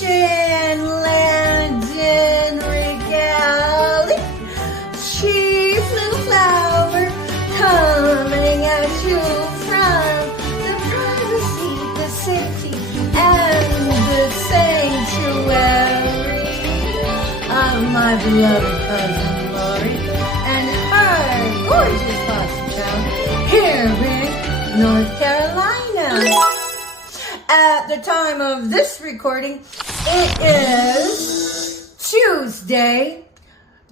Chin Landon Regali, cheap little flower, coming at you from the privacy, the safety, and the sanctuary of my beloved cousin Lori and her gorgeous foster child here in North Carolina. At the time of this recording, it is Tuesday,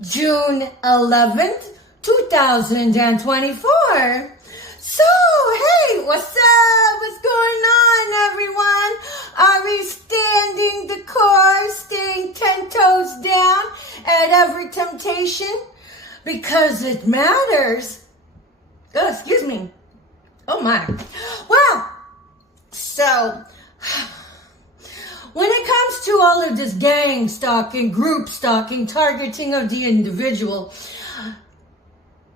June 11th, 2024. So, hey, what's up? What's going on, everyone? Are we standing the course, staying 10 toes down at every temptation? Because it matters. Oh, excuse me. Oh, my. Well, so, when it comes to all of this gang stalking, group stalking, targeting of the individual,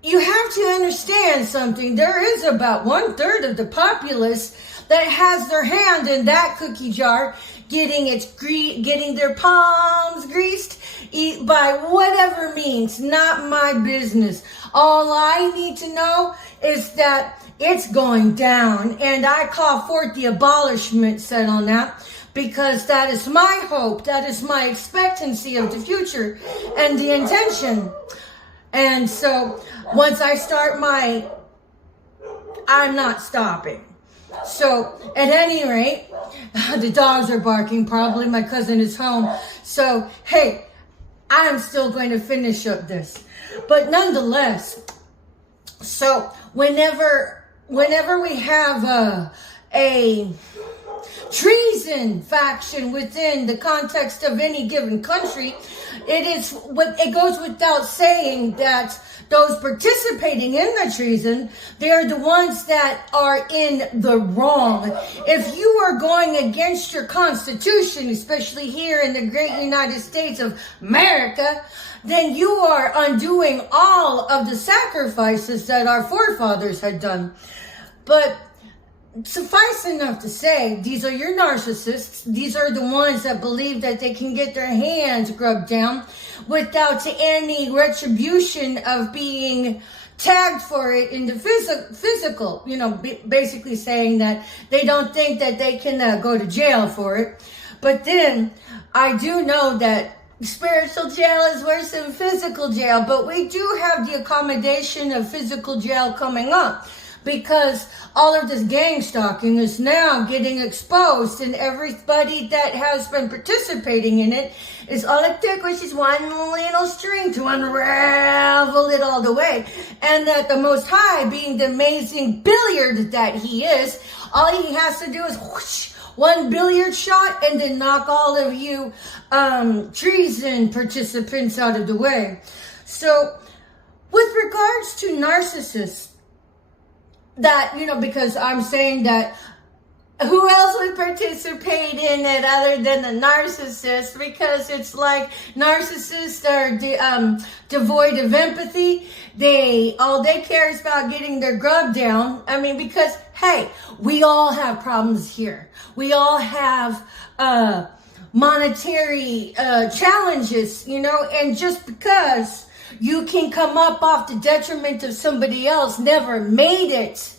you have to understand something. There is about 1/3 of the populace that has their hand in that cookie jar, getting their palms greased by whatever means. Not my business. All I need to know is that it's going down, and I call forth the abolishment set on that, because that is my hope, that is my expectancy of the future and the intention. And so once I start I'm not stopping. So at any rate, the dogs are barking, probably my cousin is home. So hey, I'm still going to finish up this. But nonetheless, so whenever we have a treason faction within the context of any given country, it goes without saying that those participating in the treason, they're the ones that are in the wrong. If you are going against your Constitution, especially here in the great United States of America, then you are undoing all of the sacrifices that our forefathers had done. But suffice enough to say, these are your narcissists. These are the ones that believe that they can get their hands grubbed down without any retribution of being tagged for it in the physical, basically saying that they don't think that they can go to jail for it. But then I do know that spiritual jail is worse than physical jail, but we do have the accommodation of physical jail coming up, because all of this gang stalking is now getting exposed, and everybody that has been participating in it is all it took, which is one little string to unravel it all the way. And that the Most High, being the amazing billiard that he is, all he has to do is whoosh, one billiard shot and then knock all of you treason participants out of the way. So with regards to narcissists, that, because I'm saying that who else would participate in it other than the narcissist? Because it's like narcissists are devoid of empathy. All they care is about getting their grub down. I mean, because, hey, we all have problems here. We all have monetary challenges, and just because you can come up off the detriment of somebody else, never made it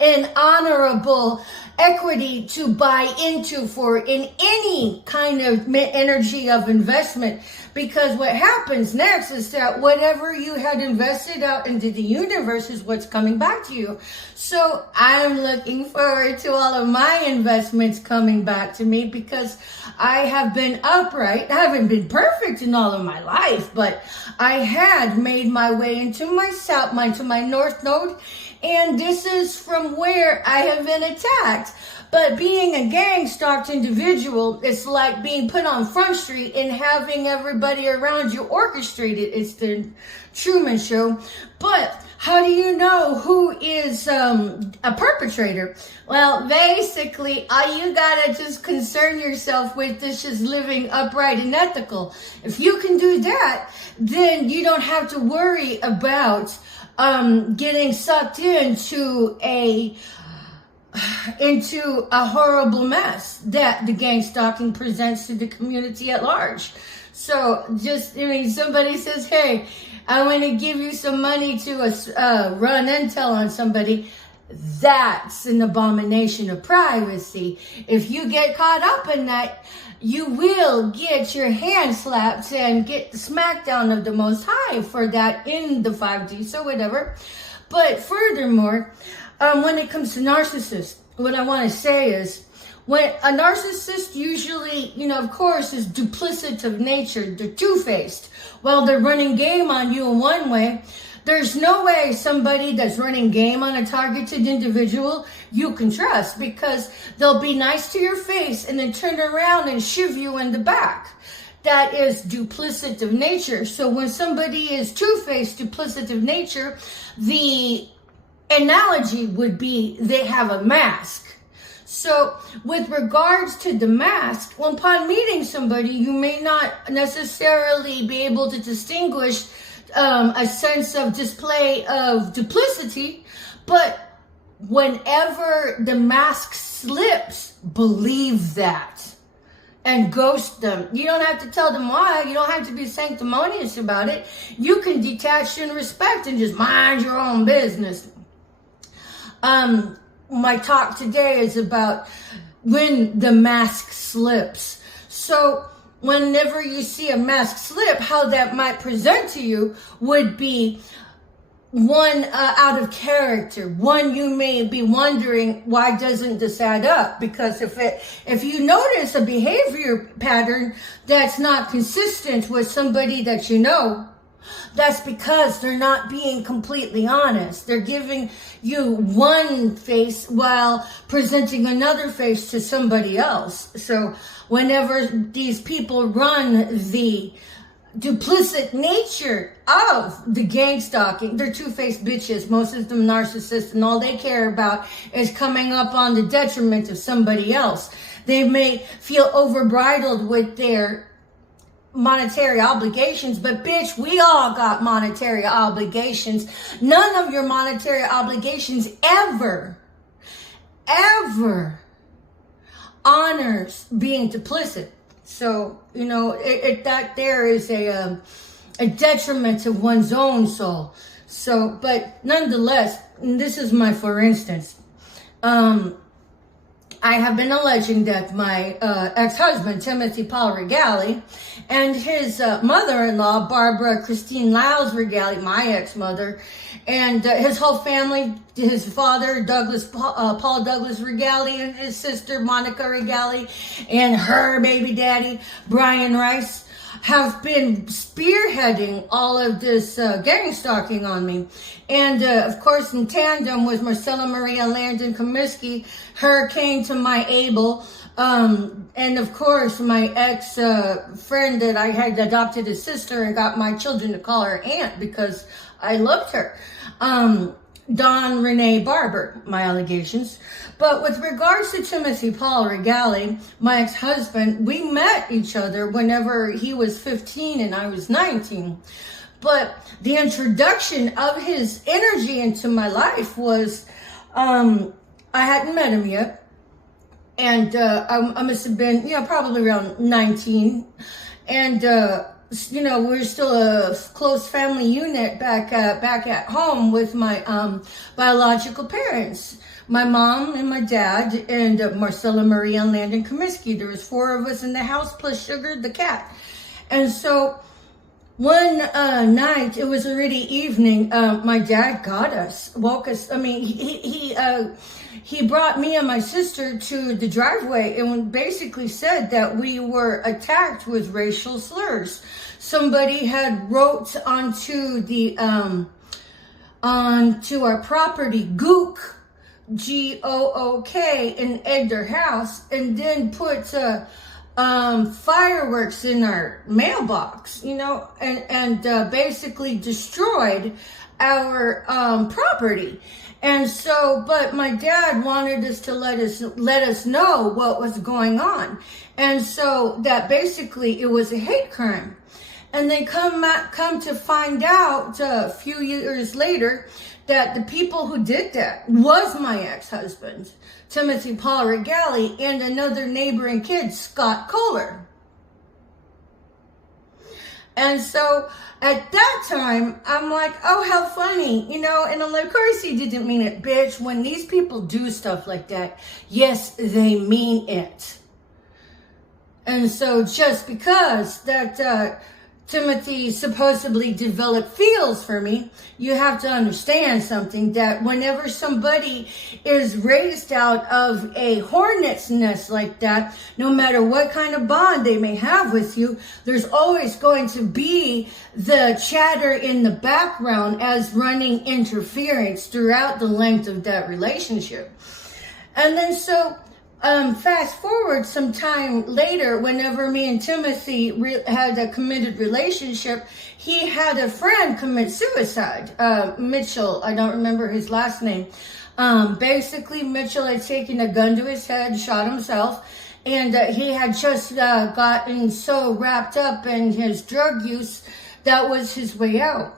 an honorable equity to buy into for in any kind of energy of investment. Because what happens next is that whatever you had invested out into the universe is what's coming back to you. So I'm looking forward to all of my investments coming back to me, because I have been upright. I haven't been perfect in all of my life, but I had made my way into my north node, and this is from where I have been attacked. But being a gang-stalked individual, it's like being put on Front Street and having everybody around you orchestrated. It's the Truman Show. But how do you know who is a perpetrator? Well, basically, all you gotta just concern yourself with is just living upright and ethical. If you can do that, then you don't have to worry about getting sucked into a into a horrible mess that the gang stalking presents to the community at large. So somebody says, hey, I want to give you some money to run intel on somebody. That's an abomination of privacy. If you get caught up in that, you will get your hand slapped and get the smackdown of the Most High for that in the 5G, so whatever. But furthermore, when it comes to narcissists, what I want to say is, when a narcissist usually, of course, is duplicative nature, they're two-faced. While they're running game on you in one way, there's no way somebody that's running game on a targeted individual you can trust, because they'll be nice to your face and then turn around and shiv you in the back. That is duplicative nature. So when somebody is two-faced, duplicative nature, the analogy would be they have a mask. So with regards to the mask, when upon meeting somebody, you may not necessarily be able to distinguish a sense of display of duplicity, but whenever the mask slips, believe that and ghost them. You don't have to tell them why. You don't have to be sanctimonious about it. You can detach and respect and just mind your own business. My talk today is about when the mask slips. So whenever you see a mask slip, how that might present to you would be one out of character. One, you may be wondering, why doesn't this add up? Because if you notice a behavior pattern that's not consistent with somebody that you know, that's because they're not being completely honest. They're giving you one face while presenting another face to somebody else. So whenever these people run the duplicit nature of the gang stalking, they're two-faced bitches, most of them narcissists, and all they care about is coming up on the detriment of somebody else. They may feel overbridled with their monetary obligations, but bitch, we all got monetary obligations. None of your monetary obligations ever honors being duplicit. So, that there is a detriment to one's own soul. So, but nonetheless, this is my for instance. I have been alleging that my ex-husband, Timothy Paul Regali, and his mother-in-law, Barbara Christine Lyles Regali, my ex-mother, and his whole family, his father, Paul Douglas Regali, and his sister, Monica Regali, and her baby daddy, Brian Rice, have been spearheading all of this gang stalking on me. And of course, in tandem with Marcella Maria Landon Comiskey, her came to my able. And of course, my ex friend that I had adopted as sister and got my children to call her aunt because I loved her. Dawn Renee Barber, my allegations. But with regards to Timothy Paul Regali, my ex-husband, we met each other whenever he was 15 and I was 19. But the introduction of his energy into my life was, I hadn't met him yet. And I must have been, probably around 19. And, we're still a close family unit back at home with my biological parents. My mom and my dad and Marcella Maria and Landon Comiskey. There was 4 of us in the house plus Sugar the cat. And so one night, it was already evening, my dad woke us. I mean, he brought me and my sister to the driveway and basically said that we were attacked with racial slurs. Somebody had wrote onto our property, Gook, G-O-O-K, and egged their house, and then put fireworks in our mailbox, and basically destroyed our property. And so, but my dad wanted us to let us know what was going on. And so that basically it was a hate crime. And they come to find out a few years later that the people who did that was my ex-husband, Timothy Paul Regali, and another neighboring kid, Scott Kohler. And so at that time, I'm like, oh, how funny, and I'm like, of course he didn't mean it, bitch. When these people do stuff like that, yes, they mean it. And so just because that Timothy supposedly developed feels for me, you have to understand something, that whenever somebody is raised out of a hornet's nest like that, no matter what kind of bond they may have with you, there's always going to be the chatter in the background as running interference throughout the length of that relationship. And then so fast forward some time later, whenever me and Timothy had a committed relationship, he had a friend commit suicide. Mitchell, I don't remember his last name. Basically, Mitchell had taken a gun to his head, shot himself, and he had just gotten so wrapped up in his drug use, that was his way out.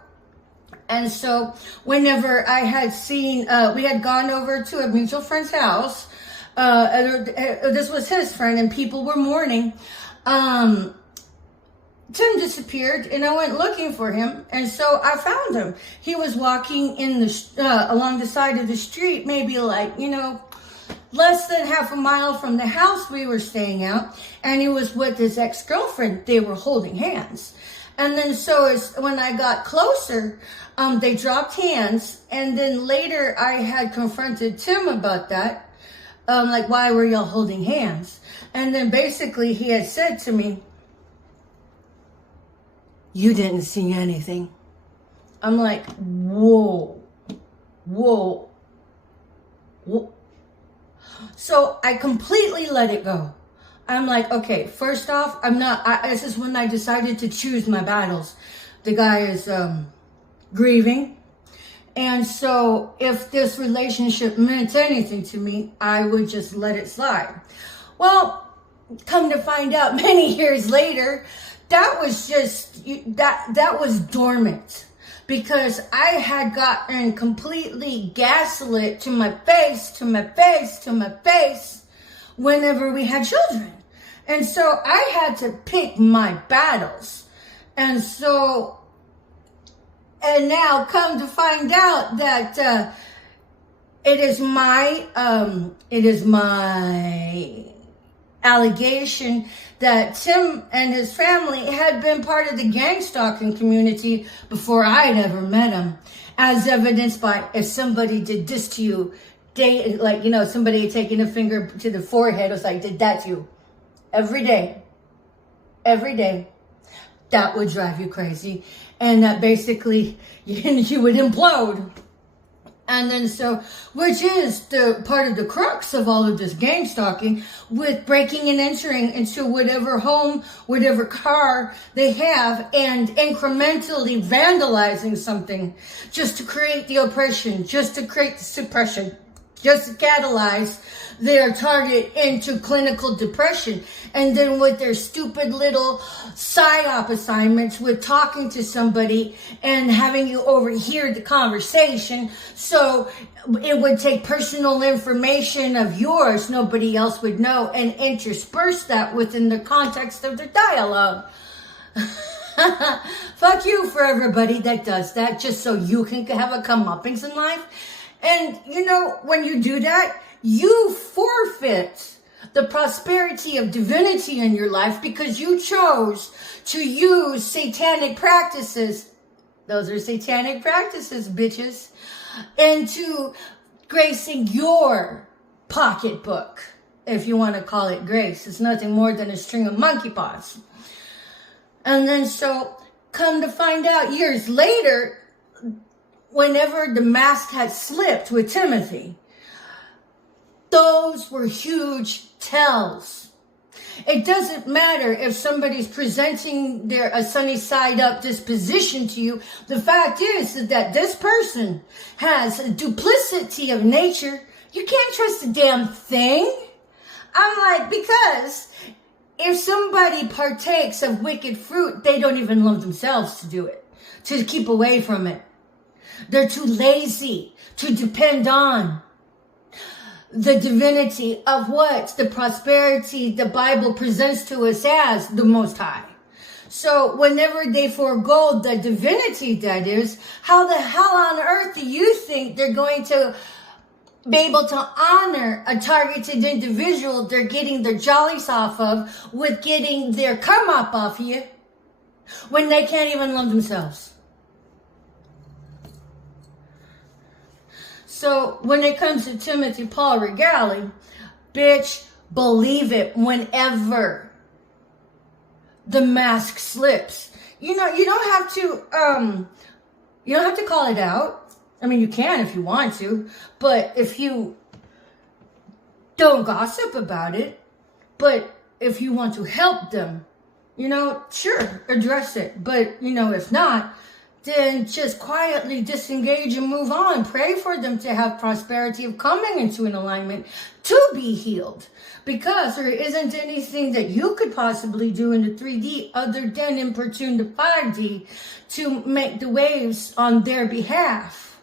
And so whenever I had seen, we had gone over to a mutual friend's house. This was his friend, and people were mourning. Tim disappeared, and I went looking for him, and so I found him. He was walking in the along the side of the street, maybe like less than half a mile from the house we were staying at, and he was with his ex-girlfriend. They were holding hands, and then so when I got closer, they dropped hands, and then later I had confronted Tim about that. Like, why were y'all holding hands? And then basically he had said to me, you didn't see anything. I'm like, whoa. So I completely let it go. I'm like, okay, first off, this is when I decided to choose my battles. The guy is grieving. And so if this relationship meant anything to me, I would just let it slide. Well, come to find out many years later, that was just, that was dormant, because I had gotten completely gaslit to my face, whenever we had children. And so I had to pick my battles. And so, and now come to find out that it is my allegation that Tim and his family had been part of the gang stalking community before I had ever met him, as evidenced by if somebody did this to you, somebody had taken a finger to the forehead, it was like, did that to you every day. That would drive you crazy. And that basically you would implode. And then so, which is the part of the crux of all of this gang stalking, with breaking and entering into whatever home, whatever car they have, and incrementally vandalizing something just to create the oppression, just to create the suppression, just to catalyze their target into clinical depression. And then with their stupid little PSYOP assignments with talking to somebody and having you overhear the conversation, so it would take personal information of yours nobody else would know and intersperse that within the context of their dialogue. Fuck you for everybody that does that just so you can have a comeuppance in life. And when you do that, you forfeit the prosperity of divinity in your life because you chose to use satanic practices. Those are satanic practices, bitches. Into gracing your pocketbook, if you want to call it grace. It's nothing more than a string of monkey paws. And then so, come to find out years later, whenever the mask had slipped with Timothy, those were huge tells. It doesn't matter if somebody's presenting a sunny side up disposition to you. The fact is that this person has a duplicity of nature. You can't trust a damn thing. I'm like, because if somebody partakes of wicked fruit, they don't even love themselves to do it, to keep away from it. They're too lazy to depend on the divinity of what? The prosperity the Bible presents to us as the Most High. So whenever they forego the divinity that is, how the hell on earth do you think they're going to be able to honor a targeted individual they're getting their jollies off of with getting their come up off you when they can't even love themselves? So when it comes to Timothy Paul Regali, bitch, believe it whenever the mask slips. You know, you don't have to call it out. I mean, you can if you want to, but if you don't gossip about it, but if you want to help them, sure, address it. But, if not, then just quietly disengage and move on. Pray for them to have prosperity of coming into an alignment to be healed. Because there isn't anything that you could possibly do in the 3D other than importune the 5D to make the waves on their behalf.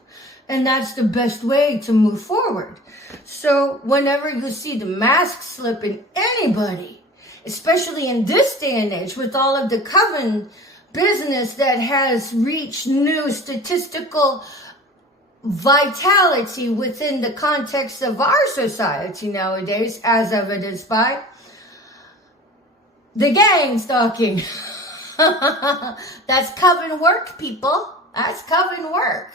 And that's the best way to move forward. So whenever you see the mask slip in anybody, especially in this day and age with all of the coven business that has reached new statistical vitality within the context of our society nowadays, as evidenced by the gang stalking. That's coven work, people. That's coven work.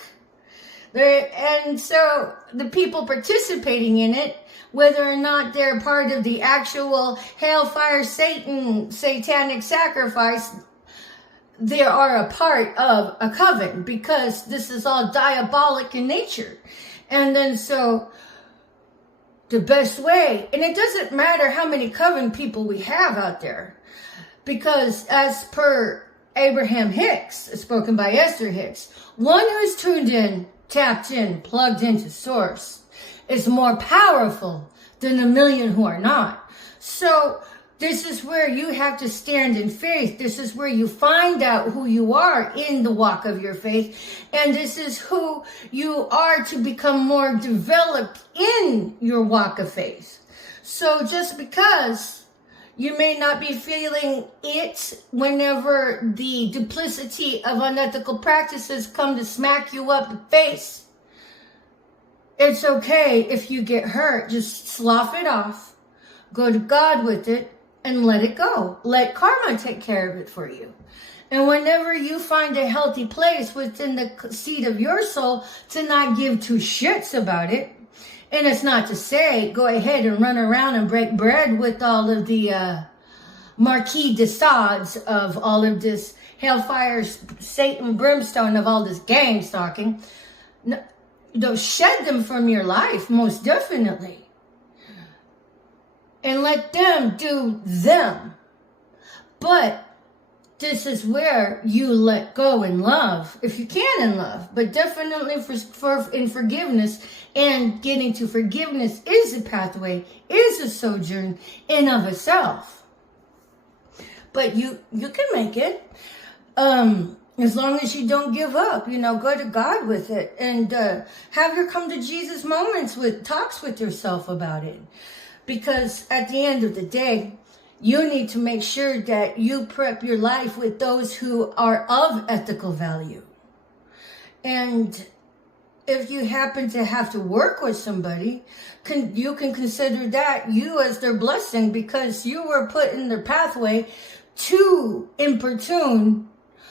And so the people participating in it, whether or not they're part of the actual Hellfire Satan satanic sacrifice, they are a part of a coven, because this is all diabolic in nature. And then so the best way, and it doesn't matter how many coven people we have out there, because as per Abraham Hicks, spoken by Esther Hicks, one who's tuned in, tapped in, plugged into source is more powerful than a million who are not. So this is where you have to stand in faith. This is where you find out who you are in the walk of your faith. And this is who you are to become more developed in your walk of faith. So just because you may not be feeling it whenever the duplicity of unethical practices come to smack you up the face, it's okay if you get hurt. Just slough it off. Go to God with it and let it go. Let karma take care of it for you. And whenever you find a healthy place within the seat of your soul to not give two shits about it, and it's not to say go ahead and run around and break bread with all of the Marquis de Sades of all of this hellfire, Satan, brimstone of all this gang stalking. No, shed them from your life, most definitely. And let them do them. But this is where you let go in love, if you can in love, but definitely in forgiveness. And getting to forgiveness is a pathway, is a sojourn in of itself. But you can make it, as long as you don't give up. Go to God with it, and have your come to Jesus moments with talks with yourself about it. Because at the end of the day, you need to make sure that you prep your life with those who are of ethical value. And if you happen to have to work with somebody, you can consider that you as their blessing, because you were put in their pathway to importune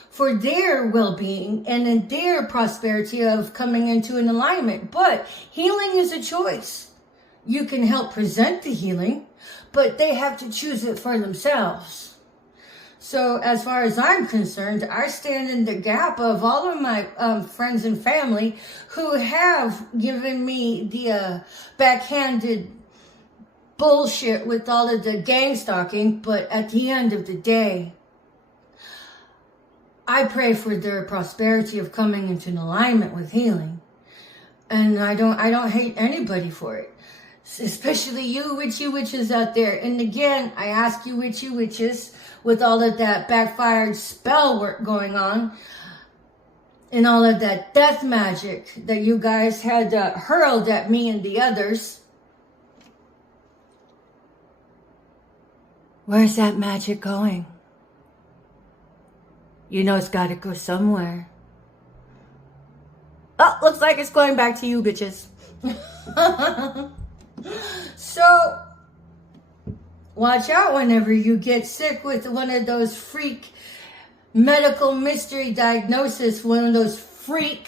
for their well-being and in their prosperity of coming into an alignment. But healing is a choice. You can help present the healing, but they have to choose it for themselves. So as far as I'm concerned, I stand in the gap of all of my friends and family who have given me the backhanded bullshit with all of the gang stalking. But at the end of the day, I pray for their prosperity of coming into an alignment with healing. And I don't hate anybody for it. Especially you witchy witches out there. And again, I ask you witchy witches, with all of that backfired spell work going on, and all of that death magic that you guys had hurled at me and the others. Where's that magic going? You know it's got to go somewhere. Oh, looks like it's going back to you, bitches. So, watch out whenever you get sick with one of those freak medical mystery diagnosis, one of those freak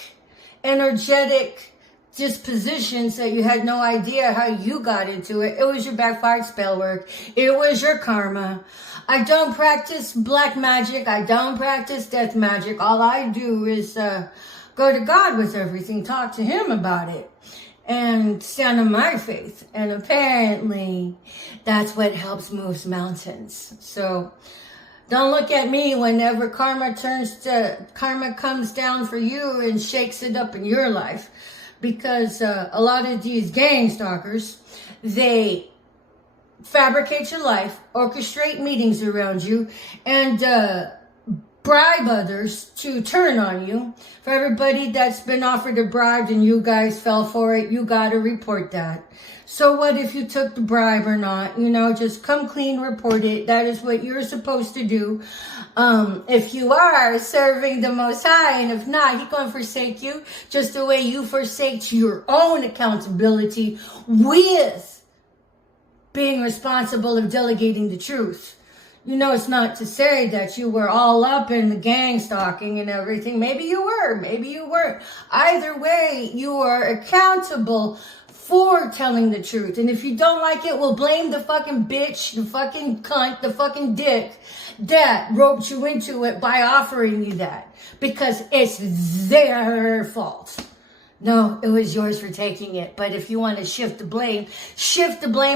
energetic dispositions that you had no idea how you got into it. It was your backfired spell work. It was your karma. I don't practice black magic. I don't practice death magic. All I do is go to God with everything, talk to him about it, and stand on my faith. And apparently that's what helps move mountains. So don't look at me whenever karma comes down for you and shakes it up in your life. Because a lot of these gang stalkers, they fabricate your life, orchestrate meetings around you, and bribe others to turn on you. For everybody that's been offered a bribe and you guys fell for it, you gotta report that. So what if you took the bribe or not? You know, just come clean, report it. That is what you're supposed to do. If you are serving the Most High, and if not, He's going to forsake you just the way you forsake your own accountability with being responsible of delegating the truth. You know, it's not to say that you were all up in the gang stalking and everything. Maybe you were, maybe you weren't. Either way, you are accountable for telling the truth. And if you don't like it, well, blame the fucking bitch, the fucking cunt, the fucking dick that roped you into it by offering you that. Because it's their fault. No, it was yours for taking it. But if you want to shift the blame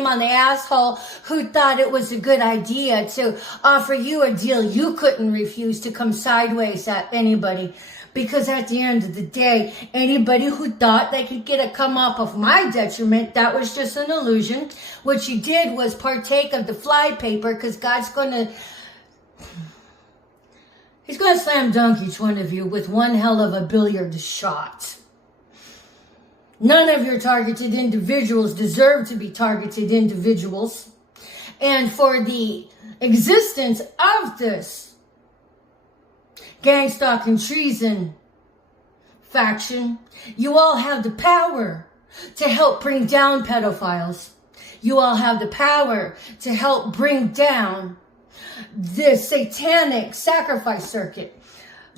on the asshole who thought it was a good idea to offer you a deal you couldn't refuse, to come sideways at anybody. Because at the end of the day, anybody who thought they could get a come up of my detriment, that was just an illusion. What you did was partake of the fly paper, because God's He's going to slam dunk each one of you with one hell of a billiard shot. None of your targeted individuals deserve to be targeted individuals. And for the existence of this gang stalking treason faction, you all have the power to help bring down pedophiles. You all have the power to help bring down the satanic sacrifice circuit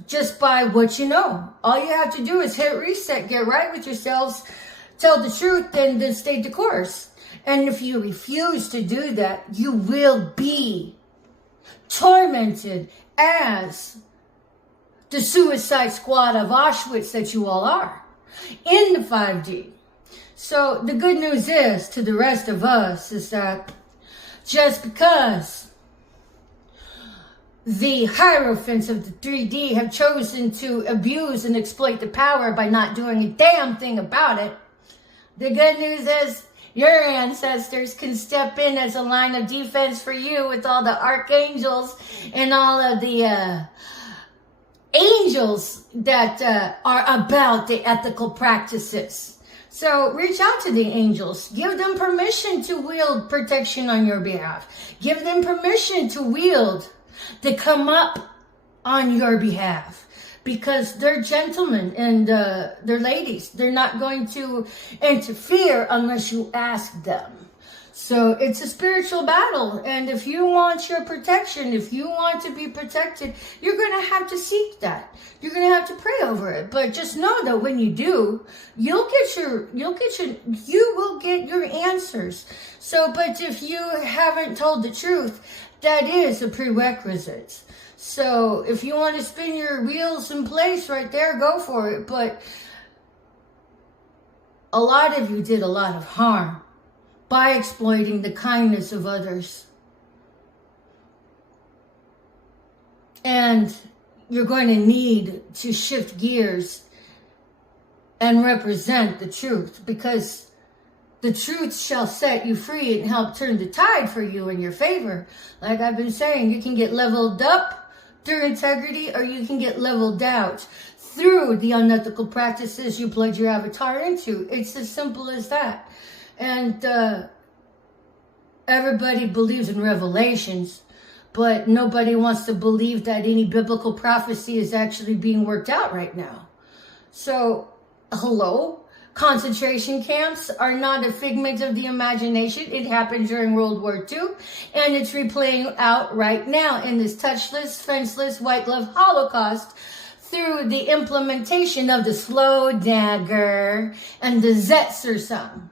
just by what you know. All you have to do is hit reset, get right with yourselves, tell the truth, and then stay the course. And if you refuse to do that, you will be tormented as the suicide squad of Auschwitz that you all are in the 5D. So the good news is to the rest of us is that just because the Hierophants of the 3D have chosen to abuse and exploit the power by not doing a damn thing about it, the good news is your ancestors can step in as a line of defense for you with all the archangels and all of the angels that are about the ethical practices. So reach out to the angels. Give them permission to wield protection on your behalf. Give them permission to wield the come up on your behalf. Because they're gentlemen and they're ladies. They're not going to interfere unless you ask them. So it's a spiritual battle. And if you want your protection, if you want to be protected, you're going to have to seek that. You're going to have to pray over it. But just know that when you do, you will get your answers. So, but if you haven't told the truth, that is a prerequisite. So if you want to spin your wheels in place right there, go for it. But a lot of you did a lot of harm by exploiting the kindness of others. And you're going to need to shift gears and represent the truth, because the truth shall set you free and help turn the tide for you in your favor. Like I've been saying, you can get leveled up through integrity, or you can get leveled out through the unethical practices you plugged your avatar into. It's as simple as that. And everybody believes in revelations, but nobody wants to believe that any biblical prophecy is actually being worked out right now. So, hello? Concentration camps are not a figment of the imagination. It happened during World War II, and it's replaying out right now in this touchless, fenceless, white glove Holocaust through the implementation of the slow dagger and the Zetzersum.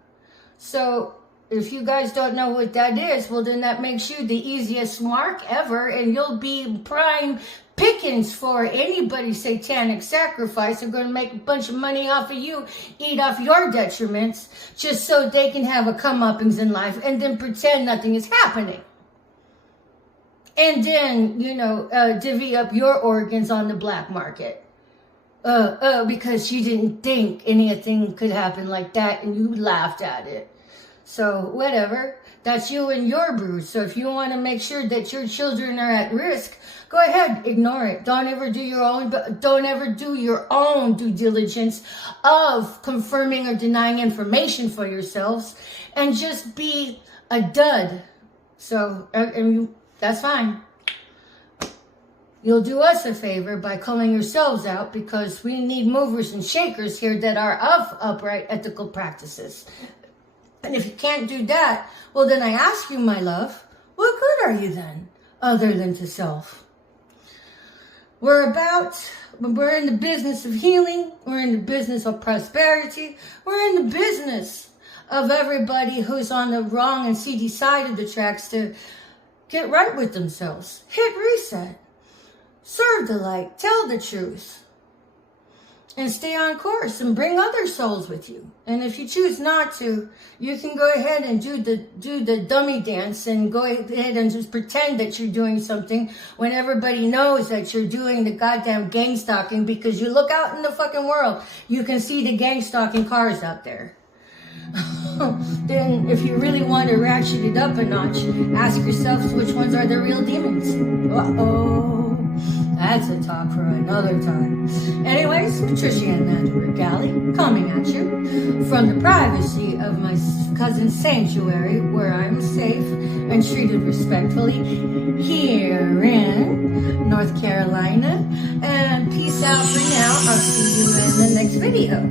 So, if you guys don't know what that is, well, then that makes you the easiest mark ever, and you'll be prime pickings for anybody's satanic sacrifice. They're going to make a bunch of money off of you, eat off your detriments, just so they can have a comeuppance in life and then pretend nothing is happening. And then, divvy up your organs on the black market. Because you didn't think anything could happen like that and you laughed at it. So, whatever. That's you and your brew. So if you want to make sure that your children are at risk, go ahead, ignore it. Don't ever do your own due diligence of confirming or denying information for yourselves, and just be a dud. So, that's fine. You'll do us a favor by calling yourselves out, because we need movers and shakers here that are of upright ethical practices. And if you can't do that, well, then I ask you, my love, what good are you then, other than to self? We're in the business of healing. We're in the business of prosperity. We're in the business of everybody who's on the wrong and seedy side of the tracks to get right with themselves. Hit reset. Serve the light. Tell the truth. And stay on course and bring other souls with you. And if you choose not to, you can go ahead and do the dummy dance and go ahead and just pretend that you're doing something when everybody knows that you're doing the goddamn gang stalking, because you look out in the fucking world, you can see the gang stalking cars out there. Then if you really want to ratchet it up a notch, ask yourselves which ones are the real demons. Uh-oh. That's a talk for another time. Anyways, Patricia Ann Mandler Galley coming at you from the privacy of my cousin's sanctuary, where I'm safe and treated respectfully here in North Carolina. And peace out for now. I'll see you in the next video.